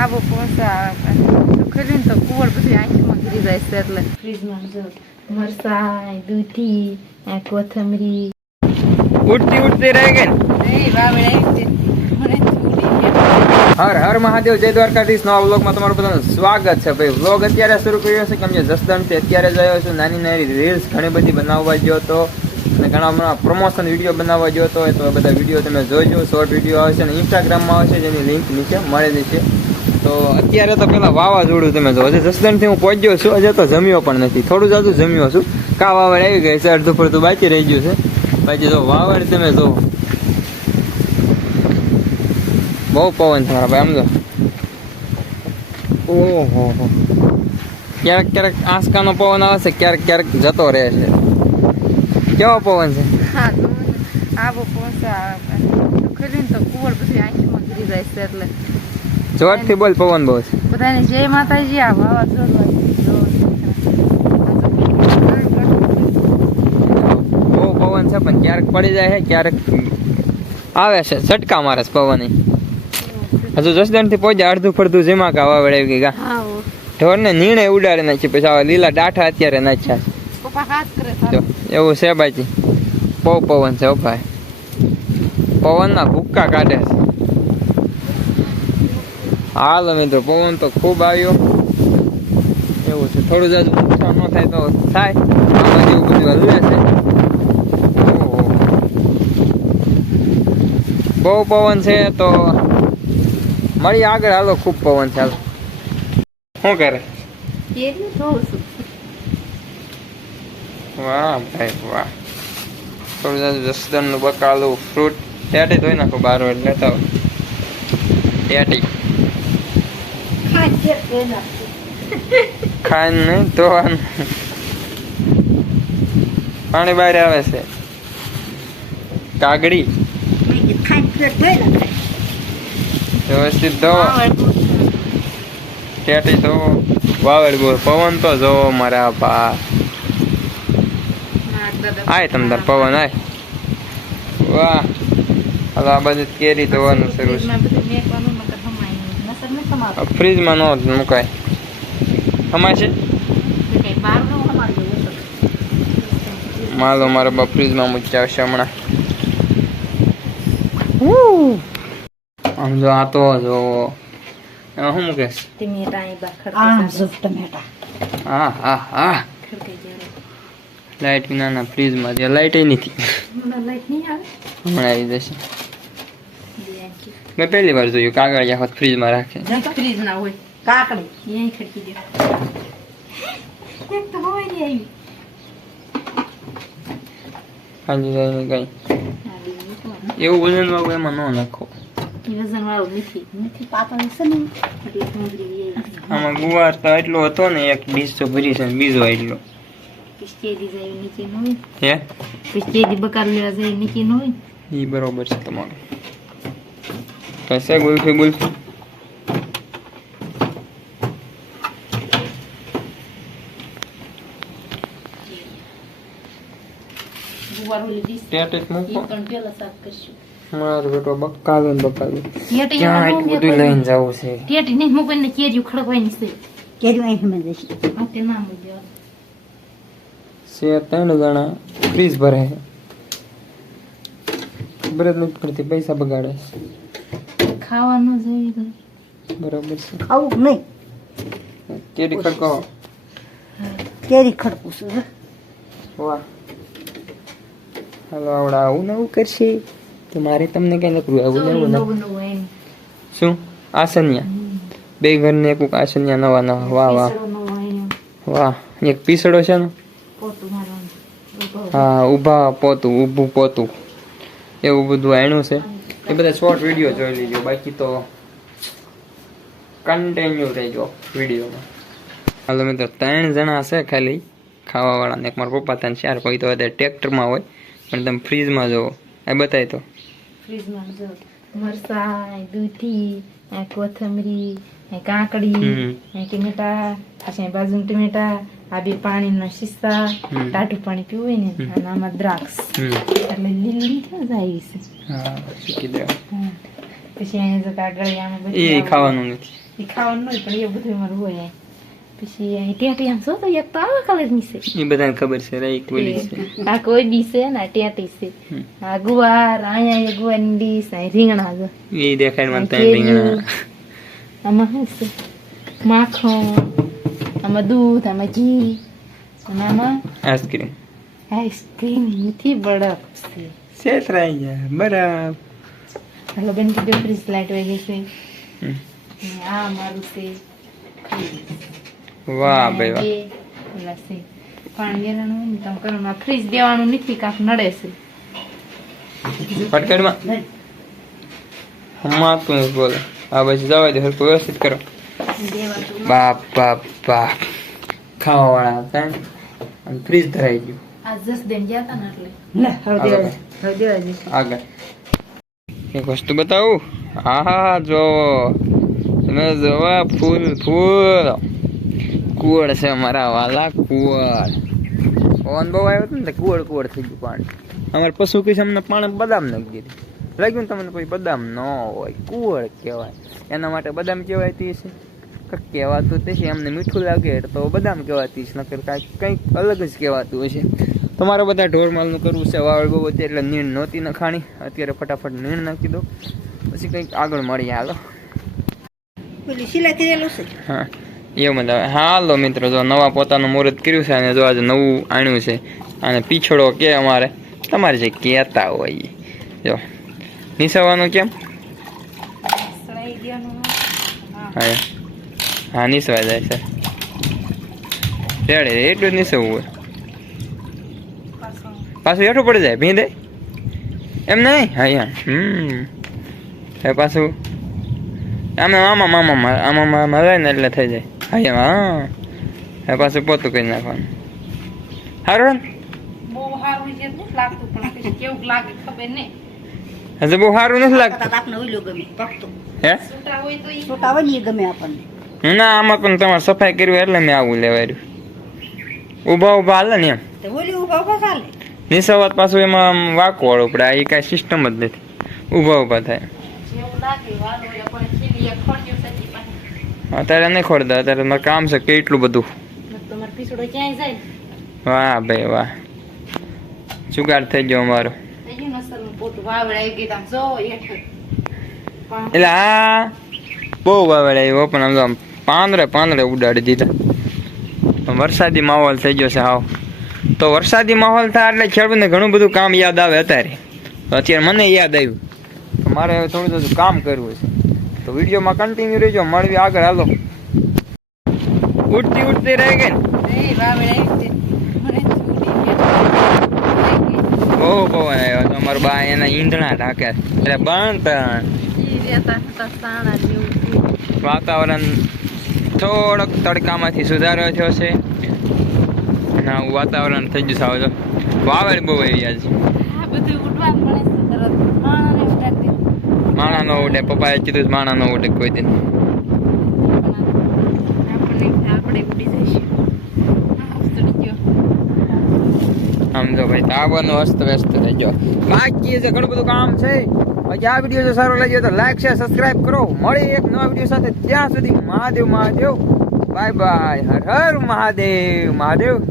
આવો પહોંચા ખરી ને તો કુવળ બધી આંખમાં ગરી જાય છે એટલે ફ્રીજમાં જો મરચાં દૂધી કોથમરી ઉડતી ઉડતી રહી ગઈ નહીં વાવડે મને હર હર મહાદેવ, જય દ્વારકાધીશ. નવા વ્લોગમાં તમારું બધાનું સ્વાગત છે. ભાઈ વ્લોગ અત્યારે શરૂ કર્યો છે કેમ કે જસદણથી અત્યારે જ આવ્યો છું. નાની નાની રીલ્સ ઘણી બધી બનાવવા ગયો હતો અને ઘણા પ્રમોશન વિડીયો બનાવવા ગયો હતો. તો બધા વિડીયો તમે જોઈજો. શોર્ટ વિડીયો આવશે અને ઇન્સ્ટાગ્રામમાં આવશે જેની લિંક નીચે મળેલી છે. તો અત્યારે તો પેલા વાવાઝોડું તમે જો. હજી જસદણથી હું પહોંચ્યો છું, હજી તો જમ્યો પણ નથી. થોડું જાજુ જમ્યો છું. કા વાવડ આવી ગઈ છે, અડધું પડતું બાકી રહી ગયું છે. બાકી જો વાવડ તમે જો બહુ પવન છે મારા ભાઈ. આમ જો ઓહો, ક્યારેક ક્યારેક આંસકાનો પવન આવે છે, ક્યારેક ક્યારેક જતો રહે છે. કેવો પવન છે? હા આવો પહોંચા ખરી ને તો કુવળ બધી આંખમાં ગરી જાય છે એટલે જોરથી બોલ, પવન બહુ છે. બધાને જય માતાજી. આ વાવાઝોડું બહુ પવન છે પણ ક્યારેક પડી જાય છે, ક્યારેક આવે છે, ઝટકા મારે છે પવન. હજુ જસદણથી પહોંચ્યા, અડધું ફરધું જેમાં કા વાવડ આવી ગઈ. ઢોર ને નીણે ઉડાડી નાખી, પછી આવા લીલા ડાઠા અત્યારે નાખ્યા છે. એવું છે બાજી, બહુ પવન છે ભાઈ. પવન ના ભૂક્કા કાઢે છે. હાલો મિત્રો, પવન તો ખૂબ આવ્યો. એવું છે, થોડું જાજુ નુકસાન ન થાય તો થાય. આમાં જેવું બધું હલવે છે. બહુ પવન છે તો મળી આગળ. હાલો, ખૂબ પવન છે. હાલો, શું કરે? વાહ ભાઈ વાહ. થોડું જાજુ જસદણનું બકાલું ફ્રૂટ ટેટી ધોઈ નાખો બાર વાર લેતા હોય. ટેટી ખાઈને નહીં ધોવાનું. પાણી બહાર આવે છે. કાગડી વ્યવસ્થિત ધોવો. ટેટી ધોવો. વાવડ બોલ. પવન તો જોવો મારા પા. આય તમ તાર પવન આય. વાહ. હાલો, આ બધું કેરી ધોવાનું શરૂ છે. ફ્રીજમાં ન મુકાય. અમાય છે માલો મારા બા ફ્રીજમાં મૂક્યા આવશે હમણાં. આમ જો આ તો જો એમાં શું મૂકે? હા હા હા. લાઈટ વિનાના ફ્રીજમાં ત્યાં લાઈટ નથી. હમણાં આવી જશે. મેં પહેલી વાર જોયું કાગળ આખત ફ્રીજમાં રાખે. ફ્રીજ ના હોય કાકડી અહીં ખડકી દે. એક તો હોય ને આવી હાજી જાય કઈ એવું વજન વાળું એમાં ન નાખો. વજન વાળું મીઠી પાપડ છે ને એટલે ડુંગળી. આમાં ગુવાર તો એટલો હતો ને, એક ડીશ તો ભરી છે, બીજો એટલો પિસ્કેલી જાય નીચે ન હોય. હે પિસ્કેલી બકાર લેવા જાય નીચે ન હોય. એ બરોબર છે તમારું. કશે ગુલ્ફી ગુલ્ફી મારો બેટો બકાલું ને બકાલું ક્યાં એટલું બધું લઈને જવું છે. ટેટી નહીં મૂકીને કેરીઓ ખડકવાની છે. કેરીઓ અહીં જશે. તે ના મૂક્યો છે 3 જણા ફ્રીજ ભરે છે. ખબર જ નથી પડતી, પૈસા બગાડે છે. ખાવાનું જોઈએ તો બરોબર છે. ખાવું નહીં. કેરી ખડકો. કેરી ખડકું છું. વાહ. હાલો, આવડા આવું નવું કરશે તો મારે તમને કઈ નકરું આવું નવું. શું આસનિયા? બે ઘરને એક આસનિયા નવા નવા. વાહ વાહ વાહ. એક પીસડો છે ને. હા, ઊભા પોતું, ઊભું પોતું, એવું બધું આણ્યું છે. એ બધા શોર્ટ વિડીયો જોઈ લીજો, બાકી તો કન્ટિન્યુ રહેજો વિડીયોમાં. હાલો મિત્રો, 3 જણા છે ખાલી ખાવા વાળા. એક મારા પપ્પા, 3 4. કોઈ તો અત્યારે ટ્રેક્ટરમાં હોય. પણ તમે ફ્રીજમાં જોવો. એ બતાય તો ફ્રીજમાં જો મરચાં દૂધી કોથમરી કાકડી ટમેટા પછી બાજુ ટમેટા આ બે પાણીના શીશા ટાઢું પાણી પીવું હોય ને અને આમાં દ્રાક્ષ એટલે લીલી જાય છે. હા, શીખી દેવા. પછી અહીંયા જો કાગળિયામાં એ ખાવાનું નથી. એ ખાવાનું નહીં પણ એ બધું અમારું હોય અહીં. પછી અહીં ટેટી આમ શું તો એક તો આવા કલરની છે એ બધાને ખબર છે રાઈ કોલી છે આ કોઈ ડી છે ને આ ટેટી છે આ ગુવાર અહીંયા ગુવારની ડીશ અહીં રીંગણા છે એ દેખાય મને ત્યાં રીંગણા આમાં શું છે માખણ આમાં દૂધ આમાં ઘી અને આમાં આઈસ્ક્રીમ આઈસ્ક્રીમ નથી બરફ છે શેતરાઈ ગયા બરાબર હાલો બેન કીધું ફ્રીજ લાઈટ વહી ગઈ છે હમ. અને આ અમારું છે ફ્રીજ. વાહ ભાઈ વાહ બે ઓલા છે પાણી ગેરાનું હોય ને તમે કરો ફ્રીજ દેવાનું નથી કાંક નડે છે ફટકાડમાં હમણાં તું બોલે આ પછી જવા દે હરખું વ્યવસ્થિત કરો દેવાનું બાપ બાપ બાપ ખાવા વાળા હતા ને અને ફ્રીજ ધરાઈ ગયું આ જસ બેન ગયા હતા ને એટલે આગળ એક વસ્તુ બતાવું હા જો તમે જોવા ફૂલ ફૂલ કુવડ છે મારા વાલા કુવડ પવન બહુ આવ્યો હતો ને કુવડ કુવડ થઈ ગયું પાણી અમારે પશુ કઈ અમને પાણી બદામ નાખી દીધી લાગ્યું ને તમને પછી બદામ ન હોય કુવડ કહેવાય એના માટે બદામ કહેવાયતી છે કહેવાતું તે છે એમને મીઠું લાગે તો બદામ કહેવાતી છે નકર કંઈક અલગ જ કહેવાતું હશે તમારે બધા ઢોરમાલનું કરવું છે વાવડ બહુ હતી એટલે નીણ નહોતી નખાણી અત્યારે ફટાફટ નીણ નાખી દો પછી કંઈક આગળ મળીએ હાલો હા એવું મતલબ હાલો મિત્રો જો નવા પોતાનું મુહૂર્ત કર્યું છે અને જો આજે નવું આણ્યું છે અને પીછડો કે અમારે તમારે જે કહેતા હોય જો નિસવાનું કેમ સળાઈ દેવાનું હા હા નિસવાય જાય છે રેડે એટલું જ નિસવવું હોય પાછું હેઠું પડી જાય ભીંદે એમ નહીં હા એ પાછું આમે આમાં મળે ને એટલે થઈ જાય હા એ પાછું પોતું કરી નાખવાનું સારું બહુ સારું છે નથી લાગતું પણ પછી કેવું લાગે ખબર નહીં હજુ બહુ સારું નથી લાગતું હે છૂટા હોય તો ઈ ના આમાં પણ તમારે સફાઈ કરવી એટલે મેં આવું લેવાયું ઊભા ઊભા હાલે ને એમ નિસવાત પાછું એમાં વાંકું વાળું પડે એ કાંઈ સિસ્ટમ જ નથી ઊભા ઊભા થાય જેવું લાગે વાલો એ પણ ખીલી એક ખોટ્યું સજી પાસે અત્યારે નહીં ખોડતા અત્યારે મારે કામ છે કેટલું બધું તમારે પીસડો ક્યાંય જાય વાહ ભાઈ વાહ જુગાડ થઈ ગયો અમારો થઈ ગયું નસલનું પોતું વાવડાવી ગઈ આમ જો હેઠળ એટલે આ બહુ વાવેડ આવ્યો પણ આમ તો આમ પાંદડે ઉડાડી દીધા વરસાદી માહોલ થઈ ગયો છે હાવ તો વરસાદી માહોલ થાય એટલે ખેડૂતને ઘણું બધું કામ યાદ આવે અત્યારે તો અત્યારે મને યાદ આવ્યું તો મારે હવે થોડું થોડું કામ કરવું છે તો વિડીયોમાં કન્ટિન્યુ રહેજો મળવી આગળ હાલો ઉડતી રહી ગઈ એ વાવડાવી મને બહુ પવન આવ્યો તો અમારું બા એના ઈંધણા ઢાકે એટલે બંધ ઈ રહેતા હતા સાણા જેવું વાતાવરણ થોડોક તડકામાંથી સુધારો થયો છે અને આવું વાતાવરણ થઈ ગયું સાવ વાવેડ બહુ આવી આજે આ બધું ઉડવા મળે છે તરત માણાને ઉડાડી માણા નો ઉડે પપ્પાએ કીધું માણા નો ઉડે કોઈ દિન આપણે ઉડી જઈશું ઉડી ગયો આમ જો ભાઈ ટાવરનો અસ્ત વ્યસ્ત થઈ ગયો બાકી છે ઘણું બધું કામ છે બાકી આ વિડીયો જો સારો લાગ્યો તો લાઈક શેર સબસ્ક્રાઇબ કરો મળી એક નવા વિડીયો સાથે ત્યાં સુધી મહાદેવ બાય બાય હર હર મહાદેવ